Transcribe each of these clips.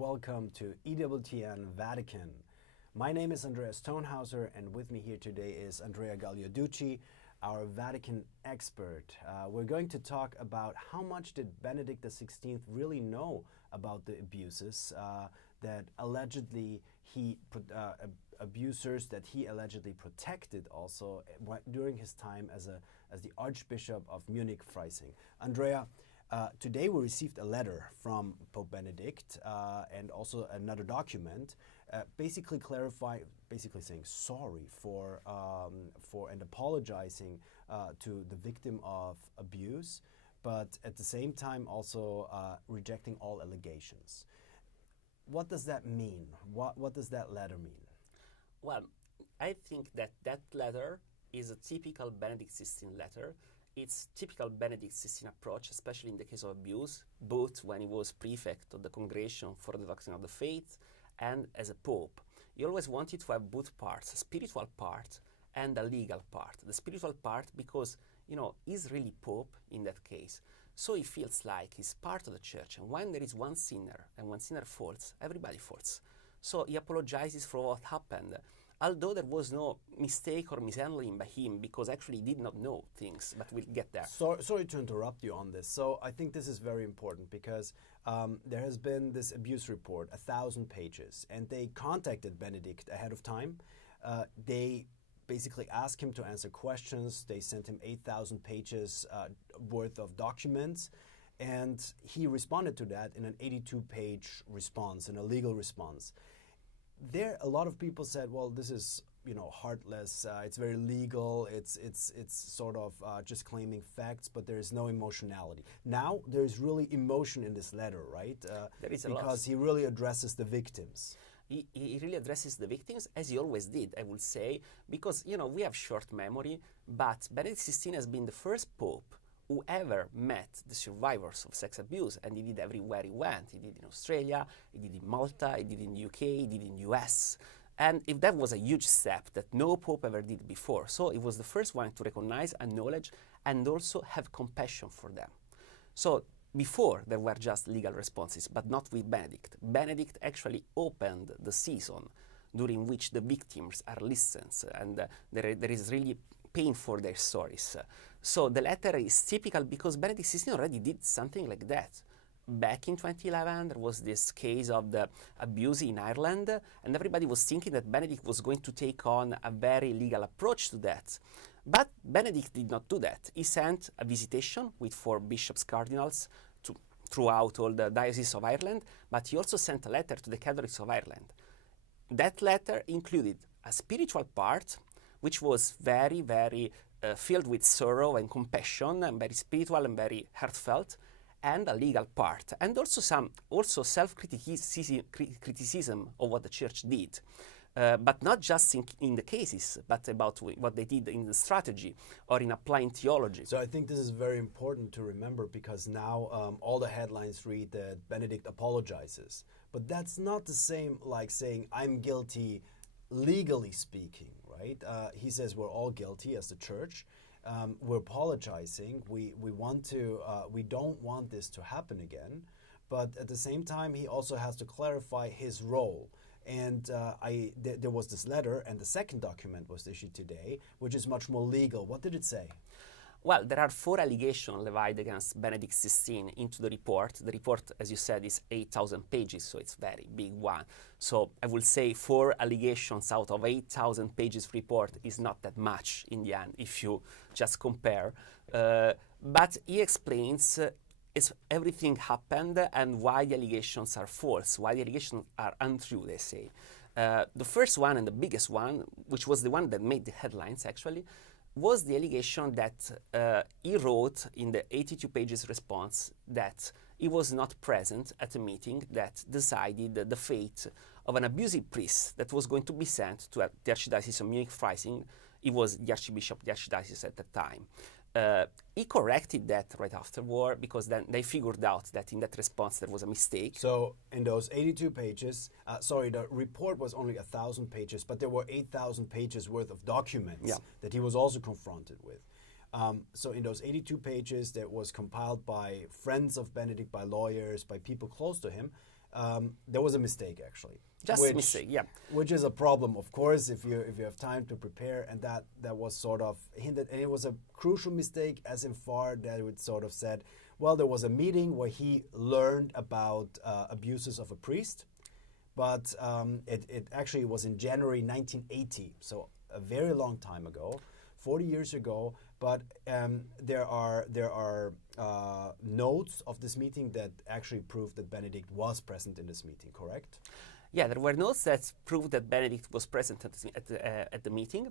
welcome to EWTN Vatican. My name is Andreas Thonhauser, and with me here today is Andrea Gagliarducci, our Vatican expert. We're going to talk about how much did Benedict XVI really know about the abuses that allegedly abusers that he allegedly protected also during his time as the Archbishop of Munich. Andrea, today we received a letter from Pope Benedict and also another document basically saying sorry for and apologizing to the victim of abuse, but at the same time also rejecting all allegations. What does that mean? What does that letter mean? Well, I think that letter is a typical Benedict XVI letter. It's typical Benedict XVI approach, especially in the case of abuse, both when he was prefect of the Congregation for the Doctrine of the Faith and as a pope. He always wanted to have both parts, a spiritual part and a legal part. The spiritual part because, he's really pope in that case. So he feels like he's part of the church. And when there is one sinner and one sinner falls, everybody falls. So he apologizes for what happened, although there was no mistake or mishandling by him, because actually he did not know things, but we'll get there. Sorry to interrupt you on this. So I think this is very important because there has been this abuse report, 1,000 pages, and they contacted Benedict ahead of time. They basically asked him to answer questions. They sent him 8,000 pages worth of documents. And he responded to that in an 82-page response, in a legal response. A lot of people said, well, this is, heartless, it's very legal, it's sort of just claiming facts, but there is no emotionality. Now, there is really emotion in this letter, right? There is a lot. Because he really addresses the victims. He really addresses the victims, as he always did, I would say, because, we have short memory, but Benedict XVI has been the first pope who ever met the survivors of sex abuse, and he did everywhere he went. He did in Australia, he did in Malta, he did in the UK, he did in the US. And if that was a huge step that no pope ever did before. So he was the first one to recognize, acknowledge, and also have compassion for them. So before there were just legal responses, but not with Benedict. Benedict actually opened the season during which the victims are listened, and there is really pain for their stories. So the letter is typical because Benedict XVI already did something like that. Back in 2011, there was this case of the abuse in Ireland, and everybody was thinking that Benedict was going to take on a very legal approach to that. But Benedict did not do that. He sent a visitation with 4 bishops, cardinals, throughout all the dioceses of Ireland, but he also sent a letter to the Catholics of Ireland. That letter included a spiritual part, which was very, very filled with sorrow and compassion, and very spiritual and very heartfelt, and a legal part, and also some self-criticism of what the church did, but not just in the cases, but about what they did in the strategy or in applying theology. So I think this is very important to remember because now all the headlines read that Benedict apologizes, but that's not the same like saying I'm guilty. Legally speaking, right? He says we're all guilty as the church. We're apologizing. We don't want this to happen again. But at the same time, he also has to clarify his role. And there was this letter, and the second document was issued today, which is much more legal. What did it say? Well, there are 4 allegations levied against Benedict XVI into the report. The report, as you said, is 8,000 pages, so it's a very big one. So I will say 4 allegations out of 8,000 pages report is not that much in the end, if you just compare. But he explains everything happened and why the allegations are false, why the allegations are untrue, they say. The first one and the biggest one, which was the one that made the headlines actually, was the allegation that he wrote in the 82 pages response that he was not present at a meeting that decided the fate of an abusive priest that was going to be sent to the Archdiocese of Munich. He was the Archbishop of the Archdiocese at that time. He corrected that right afterward because then they figured out that in that response there was a mistake. So in those 82 pages, the report was only 1,000 pages, but there were 8,000 pages worth of documents that he was also confronted with. So in those 82 pages that was compiled by friends of Benedict, by lawyers, by people close to him, there was a mistake actually. Just a mistake, yeah. Which is a problem, of course, if you have time to prepare, and that was sort of hinted, and it was a crucial mistake as in far that it sort of said, well, there was a meeting where he learned about abuses of a priest, but it actually was in January 1980, so a very long time ago, 40 years ago. But there are notes of this meeting that actually prove that Benedict was present in this meeting, correct? Yeah, there were notes that proved that Benedict was present at the meeting.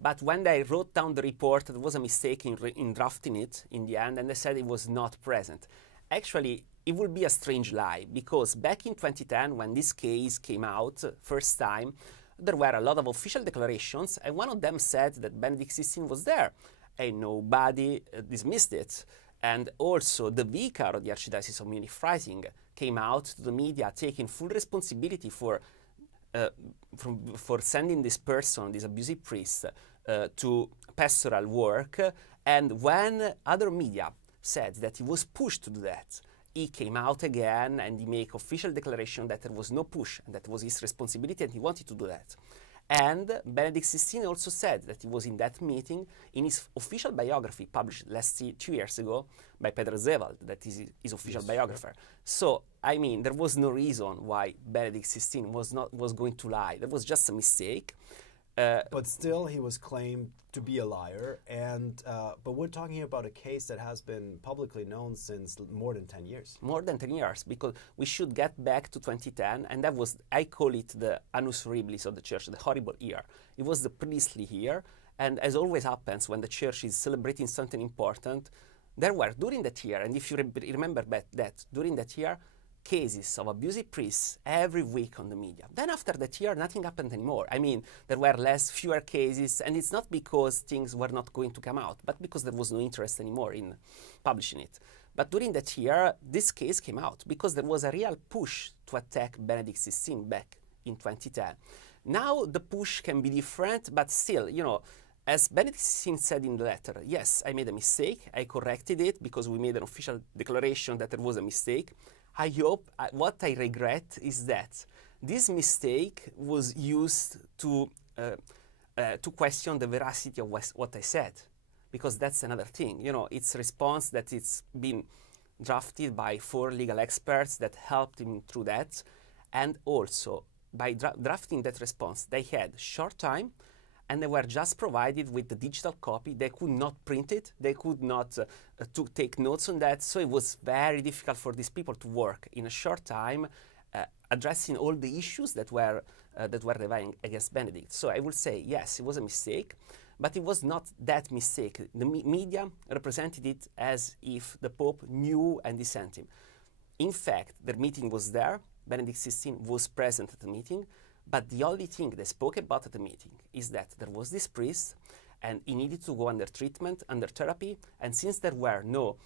But when they wrote down the report, there was a mistake in drafting it in the end, and they said it was not present. Actually, it would be a strange lie, because back in 2010, when this case came out first time, there were a lot of official declarations, and one of them said that Benedict XVI was there, and nobody dismissed it. And also, the vicar of the Archdiocese of Munich, Freising, came out to the media taking full responsibility for sending this person, this abusive priest, to pastoral work. And when other media said that he was pushed to do that, he came out again and he made official declaration that there was no push and that was his responsibility and he wanted to do that. And Benedict XVI also said that he was in that meeting in his official biography published 2 years ago by Peter Zewald, that is his official biographer. So, I mean, there was no reason why Benedict XVI was going to lie. That was just a mistake. But still, he was claimed to be a liar. And but we're talking about a case that has been publicly known since more than 10 years. More than 10 years, because we should get back to 2010, and that was, I call it the annus horribilis of the Church, the horrible year. It was the priestly year, and as always happens when the Church is celebrating something important, there were, during that year, and if you remember that, during that year, cases of abusive priests every week on the media. Then after that year, nothing happened anymore. I mean, there were fewer cases, and it's not because things were not going to come out, but because there was no interest anymore in publishing it. But during that year, this case came out because there was a real push to attack Benedict XVI back in 2010. Now the push can be different, but still, you know, as Benedict XVI said in the letter, yes, I made a mistake, I corrected it because we made an official declaration that there was a mistake. I hope, what I regret is that this mistake was used to question the veracity of what I said, because that's another thing. You know, it's a response that it's been drafted by 4 legal experts that helped him through that, and also by drafting that response, they had short time, and they were just provided with the digital copy. They could not print it. They could not take notes on that. So it was very difficult for these people to work in a short time, addressing all the issues that were levying against Benedict. So I would say, yes, it was a mistake, but it was not that mistake. The media represented it as if the Pope knew and dissented him. In fact, the meeting was there. Benedict XVI was present at the meeting. But the only thing they spoke about at the meeting is that there was this priest and he needed to go under treatment, under therapy, and since there were no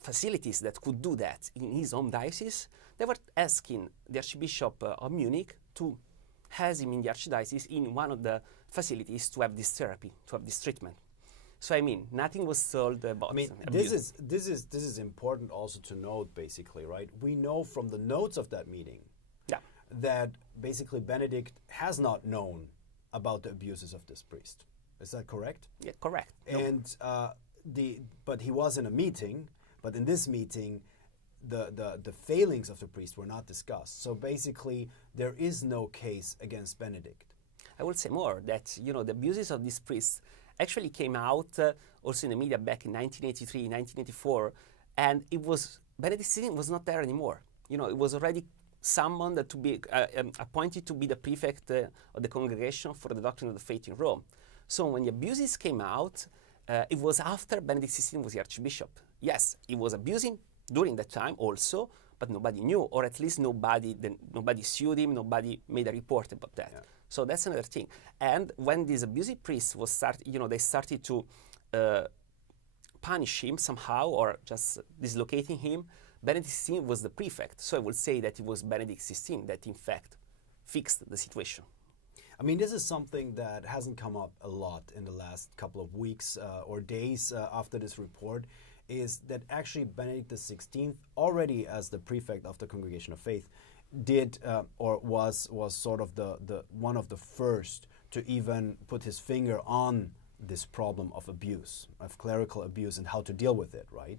facilities that could do that in his home diocese, they were asking the Archbishop of Munich to have him in the Archdiocese in one of the facilities to have this therapy, to have this treatment. So I mean, nothing was told about. I mean, this is important also to note, basically, right? We know from the notes of that meeting that basically Benedict has not known about the abuses of this priest. Is that correct? Yeah, correct. And but he was in a meeting, but in this meeting, the failings of the priest were not discussed. So basically, there is no case against Benedict. I will say more, that, you know, the abuses of this priest actually came out also in the media back in 1983, 1984, and it was, Benedict XVI was not there anymore. You know, it was already someone that to be appointed to be the prefect of the Congregation for the Doctrine of the Faith in Rome. So when the abuses came out, it was after Benedict XVI was the Archbishop. Yes, he was abusing during that time also, but nobody knew, or at least nobody sued him, nobody made a report about that. Yeah. So that's another thing. And when this abusive priest was they started to punish him somehow, or just dislocating him, Benedict XVI was the prefect. So I would say that it was Benedict XVI that in fact fixed the situation. I mean, this is something that hasn't come up a lot in the last couple of weeks or days after this report. is that actually Benedict XVI, already as the prefect of the Congregation of Faith, did or was sort of the one of the first to even put his finger on this problem of abuse, of clerical abuse, and how to deal with it, right?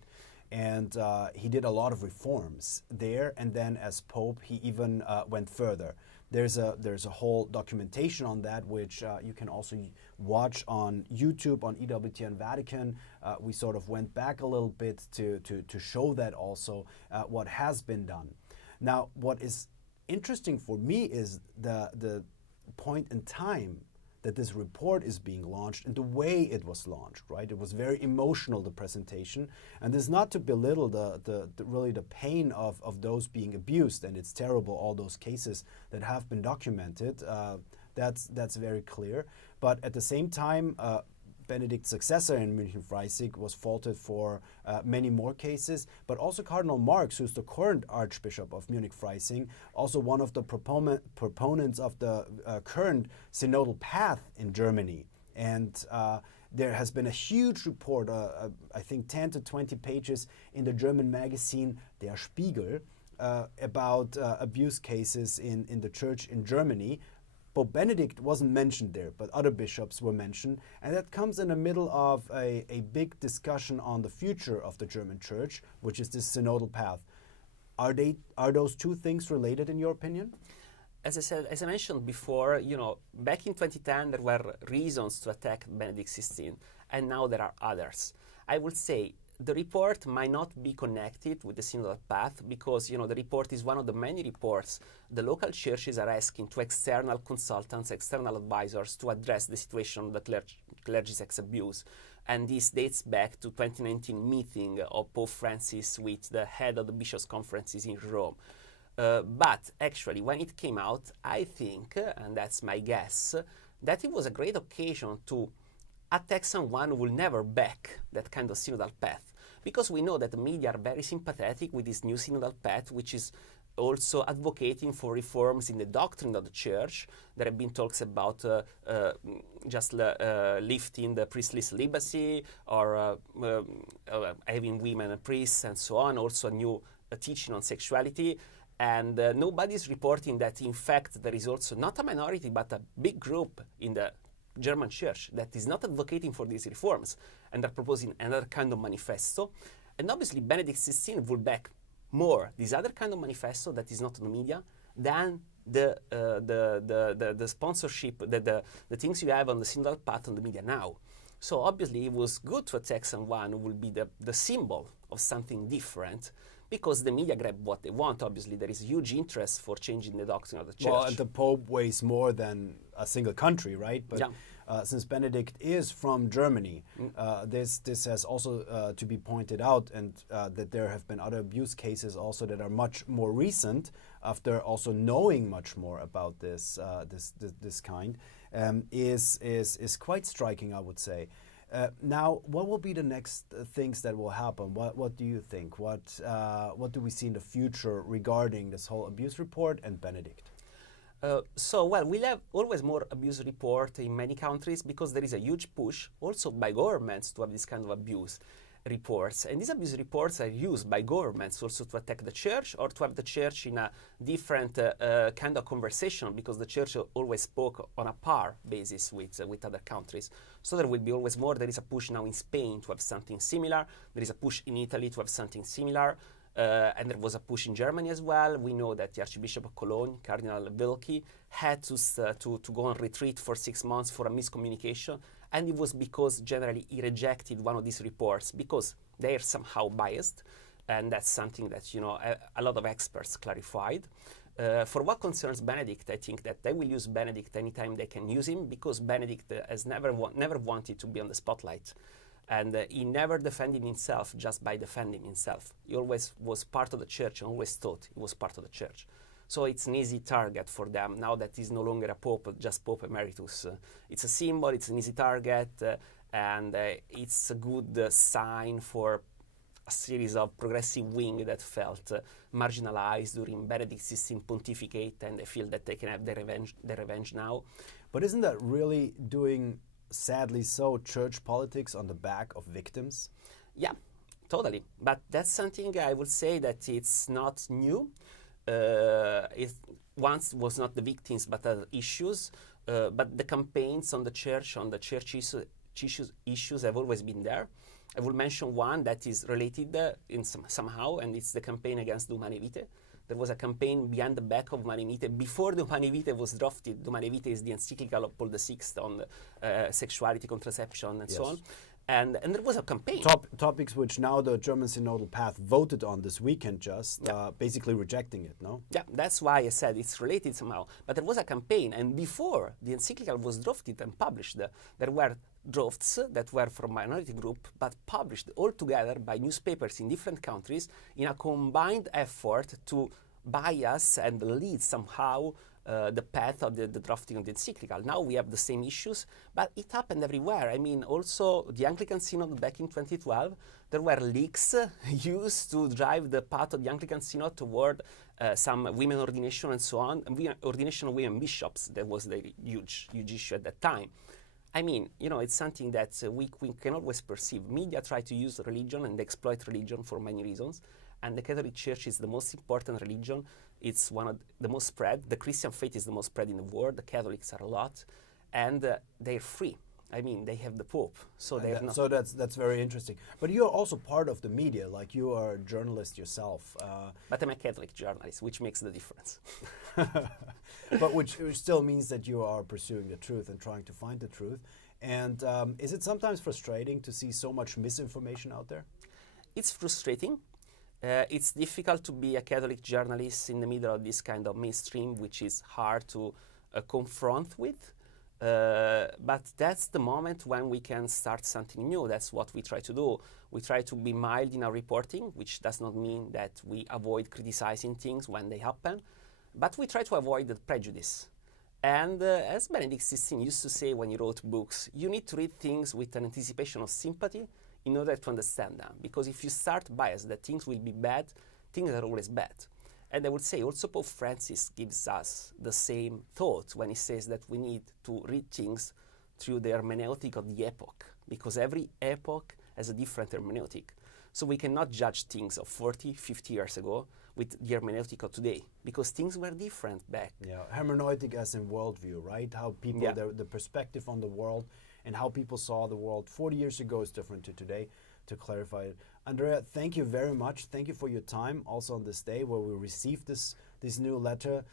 And he did a lot of reforms there, and then as Pope, he even went further. There's a whole documentation on that, which you can also watch on YouTube, on EWTN Vatican. We sort of went back a little bit to show that also, what has been done. Now, what is interesting for me is the point in time that this report is being launched and the way it was launched, right? It was very emotional, the presentation, and this is not to belittle really the pain of those being abused, and it's terrible, all those cases that have been documented. That's very clear. But at the same time, Benedict's successor in München-Freising was faulted for many more cases, but also Cardinal Marx, who's the current Archbishop of Munich-Freising, also one of the proponents of the current synodal path in Germany. And there has been a huge report, I think 10 to 20 pages in the German magazine Der Spiegel, about abuse cases in the church in Germany. Pope Benedict wasn't mentioned there, but other bishops were mentioned, and that comes in the middle of a big discussion on the future of the German church, which is this synodal path. Are those two things related in your opinion? As I mentioned before, back in 2010 there were reasons to attack Benedict XVI, and now there are others. I would say the report might not be connected with the synodal path because, the report is one of the many reports the local churches are asking to external consultants, external advisors to address the situation of the clergy sex abuse. And this dates back to 2019 meeting of Pope Francis with the head of the bishops' conferences in Rome. But actually, when it came out, I think, and that's my guess, that it was a great occasion to attack someone who will never back that kind of synodal path. Because we know that the media are very sympathetic with this new synodal path, which is also advocating for reforms in the doctrine of the church. There have been talks about just lifting the priestly celibacy or having women priests and so on, also a new teaching on sexuality. And nobody's reporting that, in fact, there is also not a minority, but a big group in the German church that is not advocating for these reforms and are proposing another kind of manifesto. And obviously Benedict XVI will back more this other kind of manifesto that is not on the media than the sponsorship, the things you have on the synodal path on the media now. So obviously it was good to attack someone who will be the symbol of something different, because the media grab what they want. Obviously, there is huge interest for changing the doctrine of the church. Well, and the Pope weighs more than a single country, right? But yeah. Since Benedict is from Germany, this has also to be pointed out, and that there have been other abuse cases also that are much more recent, after also knowing much more about this kind, is quite striking, I would say. Now, what will be the next things that will happen? What do you think? What do we see in the future regarding this whole abuse report and Benedict? We'll have always more abuse report in many countries because there is a huge push also by governments to have this kind of abuse reports. And these abuse reports are used by governments also to attack the church or to have the church in a different kind of conversation, because the church always spoke on a par basis with other countries. So there will be always more. There is a push now in Spain to have something similar. There is a push in Italy to have something similar. And there was a push in Germany as well. We know that the Archbishop of Cologne, Cardinal Wilkie, had to go on retreat for 6 months for a miscommunication. And it was because generally he rejected one of these reports because they are somehow biased. And that's something that, a lot of experts clarified. For what concerns Benedict, I think that they will use Benedict anytime they can use him, because Benedict has never wanted to be on the spotlight. And he never defended himself just by defending himself. He always was part of the church and always thought he was part of the church. So it's an easy target for them now that he's no longer a pope, just Pope Emeritus. It's a symbol, it's an easy target, and it's a good sign for a series of progressive wing that felt marginalized during Benedict XVI pontificate, and they feel that they can have their revenge now. But isn't that really doing, sadly so, church politics on the back of victims? Yeah, Totally. But that's something I would say that it's not new. It once was not the victims, but other issues. But the campaigns on the church issues have always been there. I will mention one that is related somehow, and it's the campaign against the Humane Vitae. There was a campaign behind the back of Humane Vitae before the Humane Vitae was drafted. The Humane Vitae is the encyclical of Paul VI on sexuality, contraception, and so on. And there was a campaign. Topics which now the German Synodal Path voted on this weekend, basically rejecting it, no? Yeah, that's why I said it's related somehow. But there was a campaign, and before the encyclical was drafted and published, there were drafts that were from minority group, but published all together by newspapers in different countries in a combined effort to bias and lead somehow the path of the drafting of the encyclical. Now we have the same issues, but it happened everywhere. I mean, also the Anglican Synod back in 2012, there were leaks used to drive the path of the Anglican Synod toward some women ordination and so on, and ordination of women bishops. That was the huge issue at that time. I mean, it's something that we can always perceive. Media try to use religion and exploit religion for many reasons, and the Catholic Church is the most important religion. It's one of the most spread. The Christian faith is the most spread in the world. The Catholics are a lot, and they're free. I mean, they have the Pope, so they're not. So that's very interesting. But you're also part of the media, like you are a journalist yourself. But I'm a Catholic journalist, which makes the difference. But which still means that you are pursuing the truth and trying to find the truth. And is it sometimes frustrating to see so much misinformation out there? It's frustrating. It's difficult to be a Catholic journalist in the middle of this kind of mainstream, which is hard to confront with. But that's the moment when we can start something new. That's what we try to do. We try to be mild in our reporting, which does not mean that we avoid criticizing things when they happen, but we try to avoid the prejudice. And as Benedict XVI used to say when he wrote books, you need to read things with an anticipation of sympathy in order to understand them. Because if you start biased that things will be bad, things are always bad. And I would say also Pope Francis gives us the same thought when he says that we need to read things through the hermeneutic of the epoch, because every epoch has a different hermeneutic. So we cannot judge things of 40, 50 years ago with the hermeneutic of today, because things were different back. Yeah, hermeneutic as in worldview, right? How people, the perspective on the world and how people saw the world 40 years ago is different to today, to clarify it. Andrea, thank you very much. Thank you for your time also on this day where we received this new letter.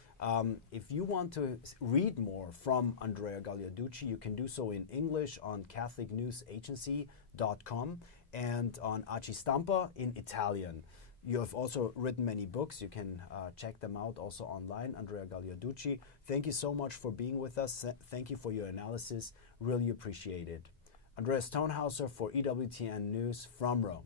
If you want to read more from Andrea Gagliarducci, you can do so in English on catholicnewsagency.com and on Stampa in Italian. You have also written many books. You can check them out also online, Andrea Gagliarducci. Thank you so much for being with us. Thank you for your analysis. Really appreciate it. Andreas Thonhauser for EWTN News from Rome.